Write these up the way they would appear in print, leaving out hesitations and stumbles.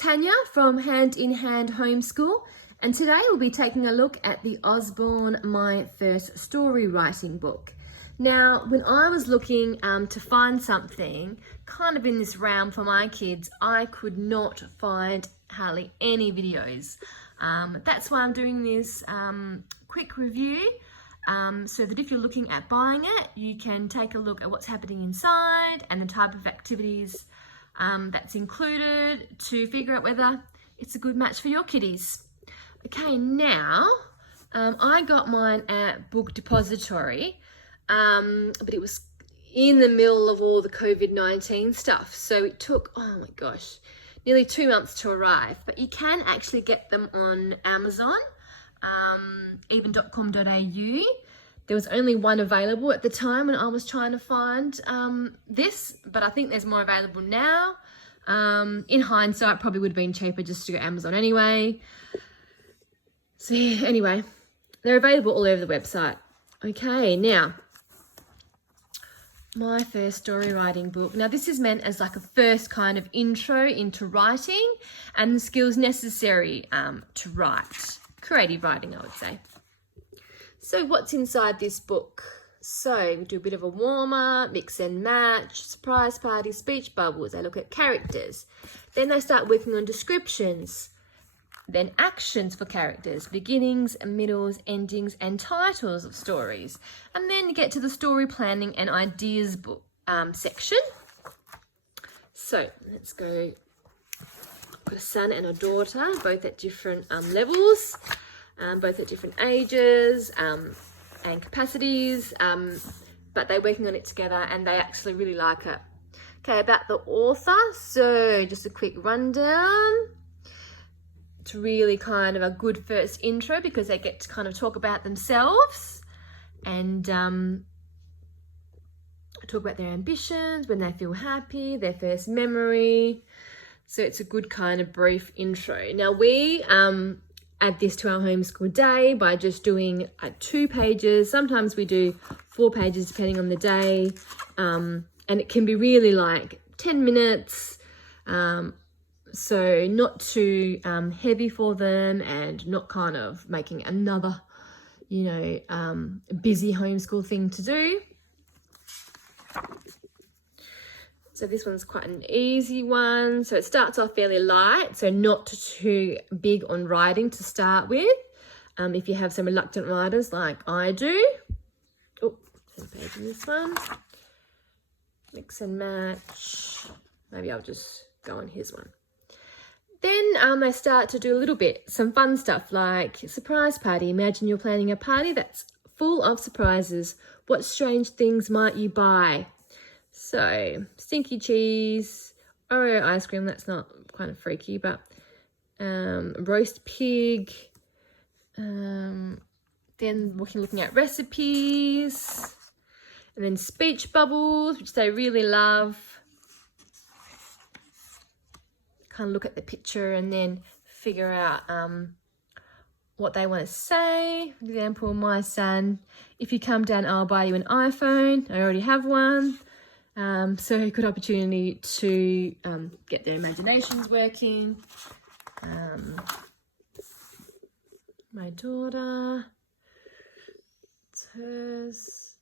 Tanya from Hand in Hand Homeschool, and today we'll be taking a look at the Usborne My First Story Writing book. Now, when I was looking to find something kind of in this realm for my kids, I could not find hardly any videos. That's why I'm doing this quick review, so that if you're looking at buying it, you can take a look at what's happening inside and the type of activities that's included to figure out whether it's a good match for your kiddies. Okay, now I got mine at Book Depository, but it was in the middle of all the COVID-19 stuff, so it took, oh my gosh, nearly 2 months to arrive. But you can actually get them on Amazon, even .com.au. There was only one available at the time when I was trying to find this, but I think there's more available now. In hindsight, probably would have been cheaper just to go Amazon anyway. So yeah, anyway, they're available all over the website. Okay, now, my first story writing book. Now, this is meant as like a first kind of intro into writing and the skills necessary to write. Creative writing, I would say. So what's inside this book? So we do a bit of a warm-up, mix and match, surprise party, speech bubbles. They look at characters. Then they start working on descriptions. Then actions for characters, beginnings, middles, endings, and titles of stories. And then you get to the story planning and ideas book section. So let's go. I've got a son and a daughter, both at different levels. Both at different ages and capacities, but they're working on it together and they actually really like it. Okay, about the author, so just a quick rundown. It's really kind of a good first intro because they get to kind of talk about themselves and talk about their ambitions, when they feel happy, their first memory. So it's a good kind of brief intro. Now we add this to our homeschool day by just doing 2 pages. Sometimes we do 4 pages depending on the day, and it can be really like 10 minutes, so not too heavy for them and not kind of making another, busy homeschool thing to do. So this one's quite an easy one. So it starts off fairly light, so not too big on writing to start with. If you have some reluctant writers like I do. Oh, same page in this one. Mix and match. Maybe I'll just go on his one. Then I start to do a little bit, some fun stuff like surprise party. Imagine you're planning a party that's full of surprises. What strange things might you buy? So, stinky cheese, Oreo ice cream, that's not kind of freaky, but roast pig, then looking at recipes, and then speech bubbles, which they really love. Kind of look at the picture and then figure out what they want to say. For example, my son, if you come down, I'll buy you an iPhone. I already have one. So a good opportunity to get their imaginations working. My daughter, it's hers.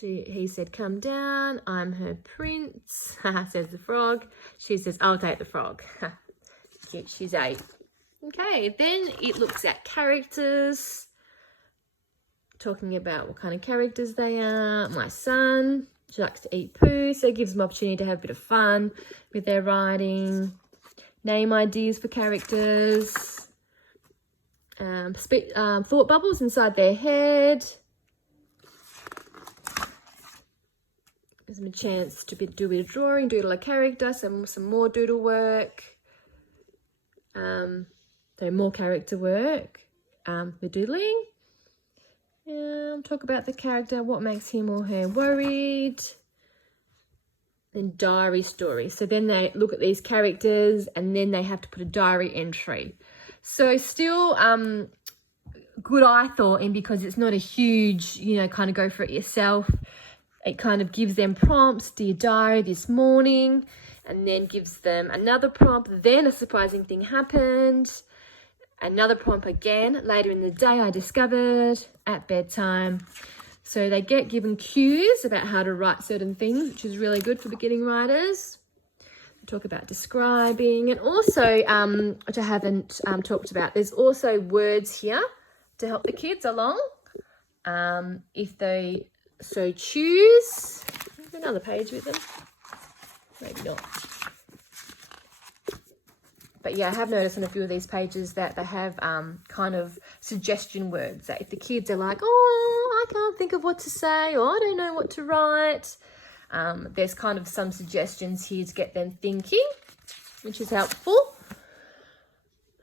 He said, come down, I'm her prince, says the frog. She says, I'll take the frog. Cute, she's 8. Okay, then it looks at characters. Talking about what kind of characters they are. My son, she likes to eat poo, so it gives them opportunity to have a bit of fun with their writing. Name ideas for characters. Thought bubbles inside their head. Gives them a chance to do a bit of drawing, doodle a character, some more doodle work. So more character work with doodling. Talk about the character, what makes him or her worried. Then diary story. So then they look at these characters and then they have to put a diary entry. So still good, I thought, in because it's not a huge, kind of go for it yourself. it kind of gives them prompts, dear diary this morning, and then gives them another prompt, then a surprising thing happened, another prompt again, later in the day I discovered, at bedtime. So they get given cues about how to write certain things, which is really good for beginning writers. We talk about describing, and also, which I haven't talked about, there's also words here to help the kids along. If they so choose. Another page with them. Maybe not. But yeah, I have noticed on a few of these pages that they have kind of suggestion words that if the kids are like, oh, I can't think of what to say, or I don't know what to write, there's kind of some suggestions here to get them thinking, which is helpful.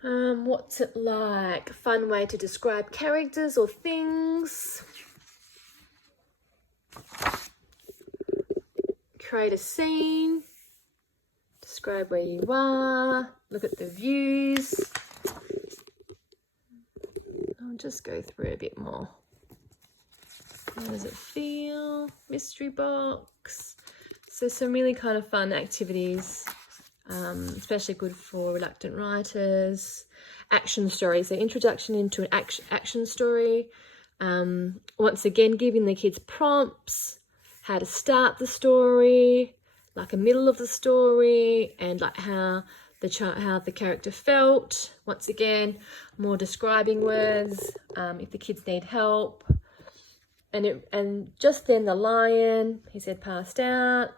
What's it like? Fun way to describe characters or things. Create a scene. Describe where you are. Look at the views. I'll just go through a bit more. How does it feel? Mystery box. So some really kind of fun activities, especially good for reluctant writers. Action story. So introduction into an action story. Once again, giving the kids prompts, how to start the story, like a middle of the story, and like how the character felt. Once again, more describing words if the kids need help. And just then the lion, he said, passed out.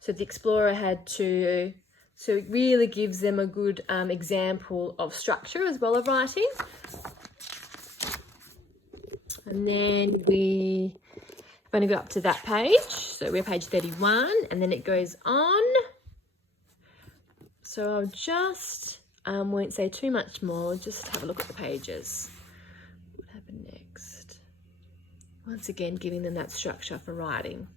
So the explorer had to. So it really gives them a good example of structure as well of writing. And then we've only got up to that page. So we're page 31, and then it goes on. So I'll just, won't say too much more, just have a look at the pages. What happened next? Once again, giving them that structure for writing.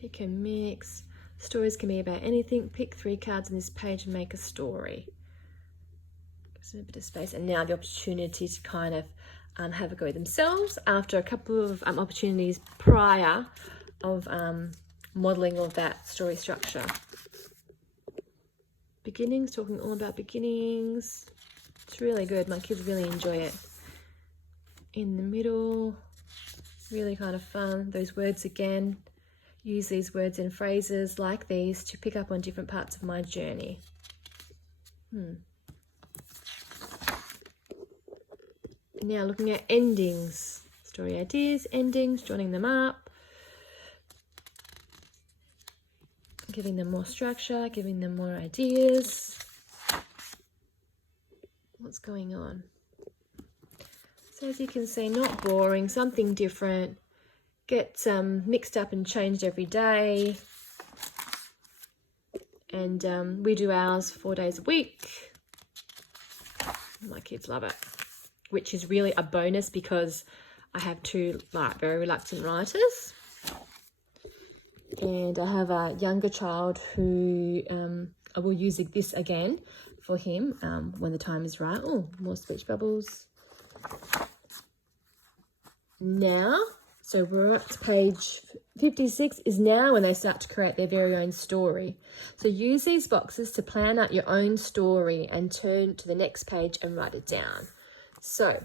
Pick and mix. Stories can be about anything. Pick 3 cards on this page and make a story. Gives them a bit of space. And now the opportunity to kind of have a go themselves after a couple of opportunities prior of modelling of that story structure. Beginnings, talking all about beginnings. It's really good. My kids really enjoy it. In the middle, really kind of fun. Those words again. Use these words and phrases like these to pick up on different parts of my journey. Now looking at endings. Story ideas, endings, joining them up. Giving them more structure, giving them more ideas. What's going on? So as you can see, not boring, something different. Gets mixed up and changed every day. And we do ours 4 days a week. My kids love it, which is really a bonus because I have 2 very reluctant writers. And I have a younger child who I will use this again for him when the time is right. Oh, more speech bubbles. Now, so we're up to page 56 is now when they start to create their very own story. So use these boxes to plan out your own story and turn to the next page and write it down. So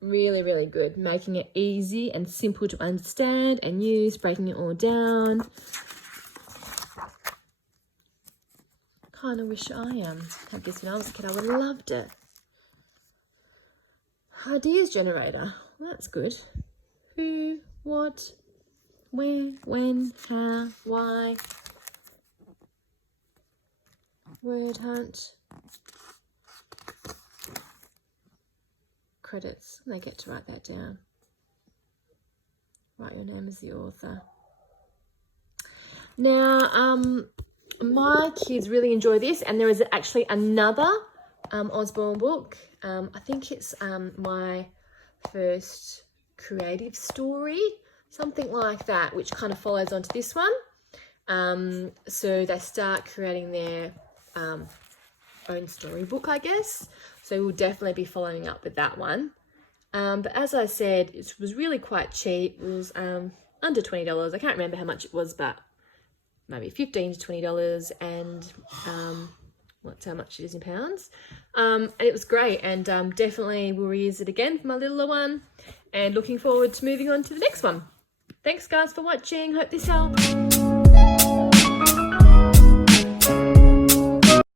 really, really good. Making it easy and simple to understand and use, breaking it all down. Kind of wish I had this when I was a kid. I would have loved it. Ideas generator. Well, that's good. Who, what, where, when, how, why. Word hunt. Credits. They get to write that down. Write your name as the author. Now, my kids really enjoy this, and there is actually another Usborne book. I think it's my first creative story, something like that, which kind of follows on to this one. So they start creating their own storybook, I guess. So we'll definitely be following up with that one. But as I said, it was really quite cheap. It was under $20. I can't remember how much it was, but maybe $15 to $20, and what's how much it is in pounds. And it was great, and definitely will reuse it again for my littler one, and looking forward to moving on to the next one. Thanks guys for watching. Hope this helped.